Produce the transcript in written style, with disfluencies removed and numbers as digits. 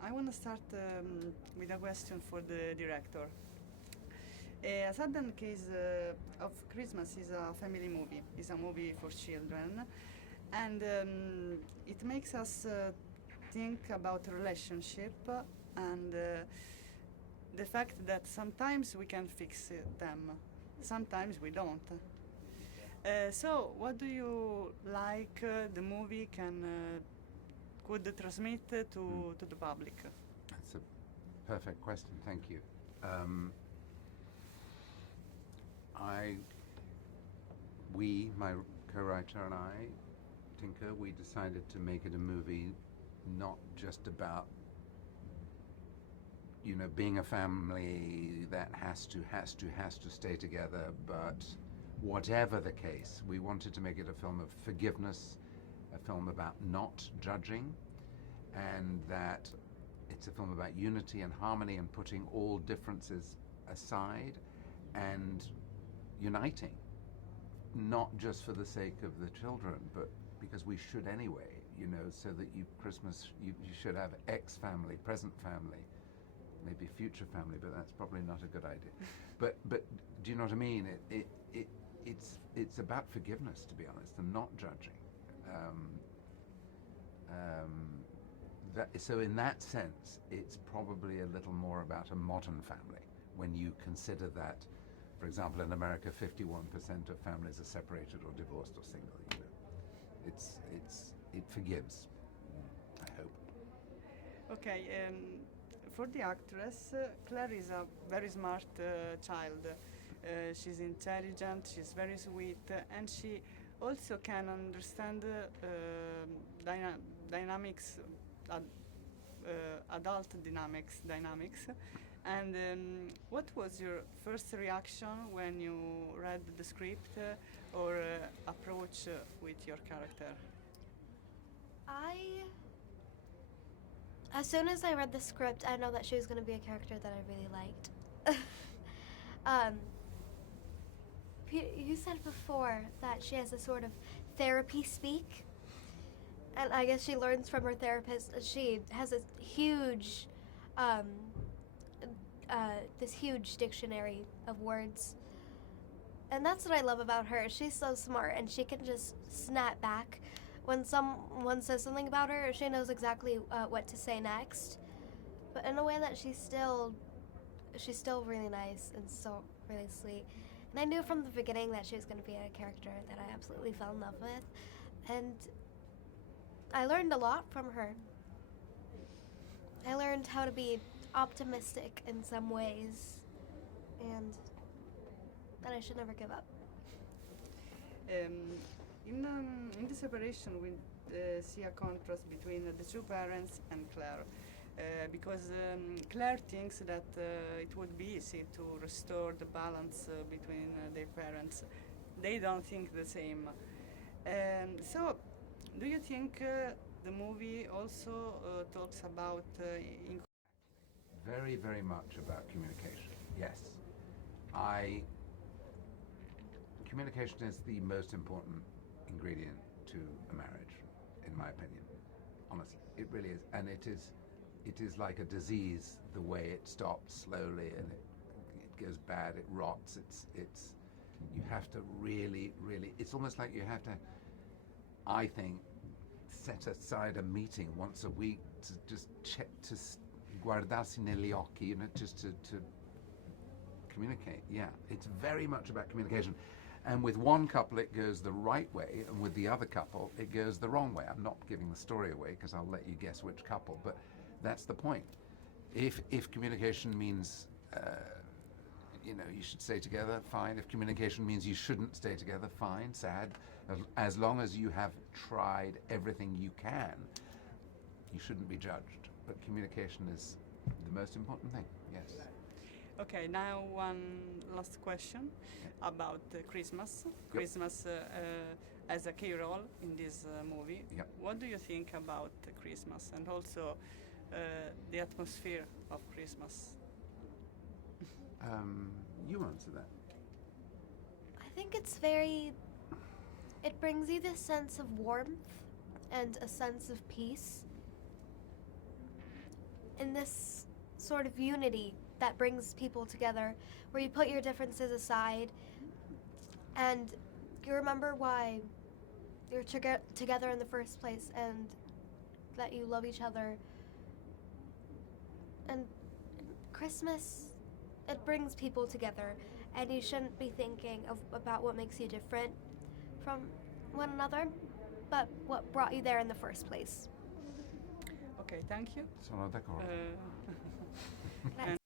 I want to start with a question for the director. A sudden case of Christmas is a family movie. It's a movie for children, and it makes us think about relationship and the fact that sometimes we can fix them, sometimes we don't. So, what do you like the movie could transmit to the public? That's a perfect question. Thank you. My co-writer and I, Tinker, we decided to make it a movie not just about, being a family that has to stay together, but whatever the case, we wanted to make it a film of forgiveness, a film about not judging, and that it's a film about unity and harmony and putting all differences aside and uniting, not just for the sake of the children, but because we should anyway, so that Christmas, you should have ex-family, present family, maybe future family, but that's probably not a good idea. But do you know what I mean? It's about forgiveness, to be honest, and not judging. So in that sense, it's probably a little more about a modern family when you consider that, for example, in America, 51% of families are separated or divorced or single. It forgives, I hope. Okay, for the actress, Claire is a very smart child. She's intelligent, she's very sweet, and she also can understand dynamics, adult dynamics. And what was your first reaction when you read the script or approach with your character? As soon as I read the script, I know that she was going to be a character that I really liked. You said before that she has a sort of therapy speak, and I guess she learns from her therapist. She has this huge dictionary of words, and that's what I love about her. She's so smart, and she can just snap back when someone says something about her. She knows exactly what to say next, but in a way that she's still really nice and so really sweet. And I knew from the beginning that she was going to be a character that I absolutely fell in love with, and I learned a lot from her. I learned how to be optimistic in some ways, and that I should never give up. In the separation, we see a contrast between the two parents and Claire, because Claire thinks that it would be easy to restore the balance between their parents. They don't think the same. So, do you think the movie also talks about Very, very much about communication, yes. Communication is the most important ingredient to a marriage, in my opinion. Honestly, it really is. And it is like a disease, the way it stops slowly and it goes bad, it rots. You have to really, it's almost like you have to, I think, set aside a meeting once a week to just check, to guardarsi negli occhi, just to communicate. Yeah, it's very much about communication. And with one couple it goes the right way, and with the other couple it goes the wrong way. I'm not giving the story away because I'll let you guess which couple, but that's the point. If communication means you should stay together, fine. If communication means you shouldn't stay together, fine, sad. As long as you have tried everything you can, you shouldn't be judged. But communication is the most important thing, yes. Okay, now one last question about Christmas. Yep. Christmas as a key role in this movie. Yep. What do you think about Christmas and also the atmosphere of Christmas? You answer that. I think it brings you this sense of warmth and a sense of peace. in this sort of unity that brings people together, where you put your differences aside and you remember why you're together in the first place and that you love each other. And Christmas, it brings people together, and you shouldn't be thinking about what makes you different from one another, but what brought you there in the first place. Okay, thank you. Sono d'accordo. And